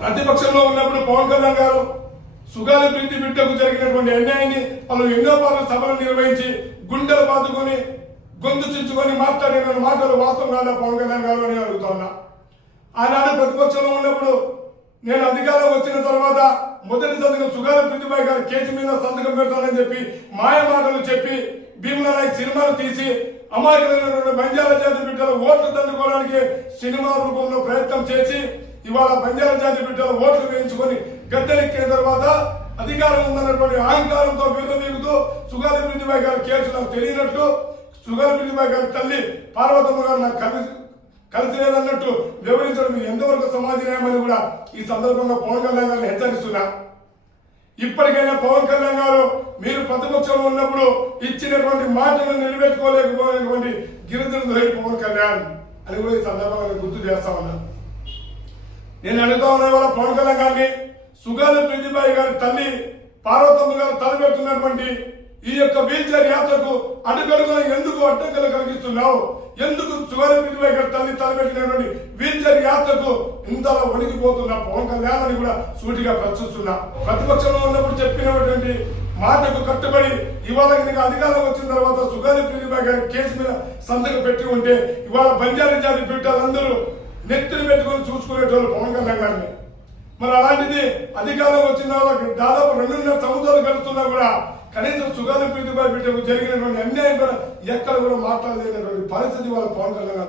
ప్రతిపక్షంలో ఉన్నప్పుడు పవన్ కళ్యాణ్ గారు సుగాలి ప్రీతి బిడ్డకు జరిగినటువంటి అన్యాయాన్ని వాళ్ళు ఎన్నో సభలు నిర్వహించి గుండెలు బాదుకొని గొంతు చించుకొని మాట్లాడిన మాటలు వాస్తవం కాదా పవన్ కళ్యాణ్ గారు అని అడుగుతా ఉన్నా. ఆనాడు ప్రతిపక్షంలో ఉన్నప్పుడు నేను అధికారం వచ్చిన తర్వాత మొదటి సంతకం సుగాలి ప్రీతిబాయి గారి కేసు మీద సంతకం పెడతానని చెప్పి మాయ మాటలు చెప్పి భీమలా నాయక్ సినిమాలు తీసి అమాయకులైనటువంటి బంజారా జాతి బిడ్డల ఓట్లు దండుకోవడానికి సినిమా రూపంలో ప్రయత్నం చేసి ఇవాళ బంజారా జాతి బిడ్డల ఓట్లు వేయించుకొని గద్దెనెక్కిన తర్వాత అధికారం ఉందన్నటువంటి అహంకారంతో విరుదీగుతూ సుగాలి ప్రీతిబాయి గారి కేసు నాకు తెలియనట్లు సుగాలి ప్రీతిబాయి గారి తల్లి పార్వతమ్మ గారు నాకు కలిసి లేదన్నట్టు వివరించడం ఎంతవరకు సమాజ న్యాయమని కూడా ఈ సందర్భంగా పవన్ కళ్యాణ్ గారిని హెచ్చరిస్తున్నా. ఇప్పటికైనా పవన్ కళ్యాణ్ గారు మీరు ప్రతిపక్షంలో ఉన్నప్పుడు ఇచ్చినటువంటి మాటను నిలబెట్టుకోలేకపోయినటువంటి గిరిజన ద్రోహి పవన్ కళ్యాణ్ అని కూడా ఈ సందర్భంగా నేను గుర్తు చేస్తా ఉన్నా. నేను అడుగుతా ఉన్నా ఇవాళ పవన్ కళ్యాణ్ గారిని సుగాలి ప్రీతిబాయి గారి తల్లి పార్వతమ్మ గారు తలపెడుతున్నటువంటి ఈ యొక్క వీల్ చైర్ యాత్రకు అడుగడుగున ఎందుకు అడ్డంకులు కలిగిస్తున్నావు? ఎందుకు సుగాలి ప్రీతిబాయి గారి తల్లి తలపెట్టినటువంటి వీల్ చైర్ యాత్రకు ఇంతలా వణికిపోతున్నా పవన్ కళ్యాణ్ అని కూడా సూటిగా ప్రశ్నిస్తున్నా. ప్రతిపక్షంలో ఉన్నప్పుడు చెప్పినటువంటి మాటకు కట్టుబడి ఇవాళ నీకు అధికారం వచ్చిన తర్వాత సుగాలి ప్రీతిబాయి గారి కేసు మీద సంతకం పెట్టి ఉంటే ఇవాళ బంజారా జాతి బిడ్డలందరూ నెత్తిని పెట్టుకొని చూసుకునేటోళ్ళు పవన్ కళ్యాణ్ గారిని. మరి అలాంటిది అధికారం వచ్చిన వాళ్ళకి దాదాపు 2.5 సంవత్సరాలు గడుస్తున్నా కూడా కనీసం సుగాలి ప్రీతిబాయి బిడ్డకు జరిగినటువంటి అన్యాయం కూడా ఎక్కడ కూడా మాట్లాడలేనటువంటి పరిస్థితి వాళ్ళ పవన్ కళ్యాణ్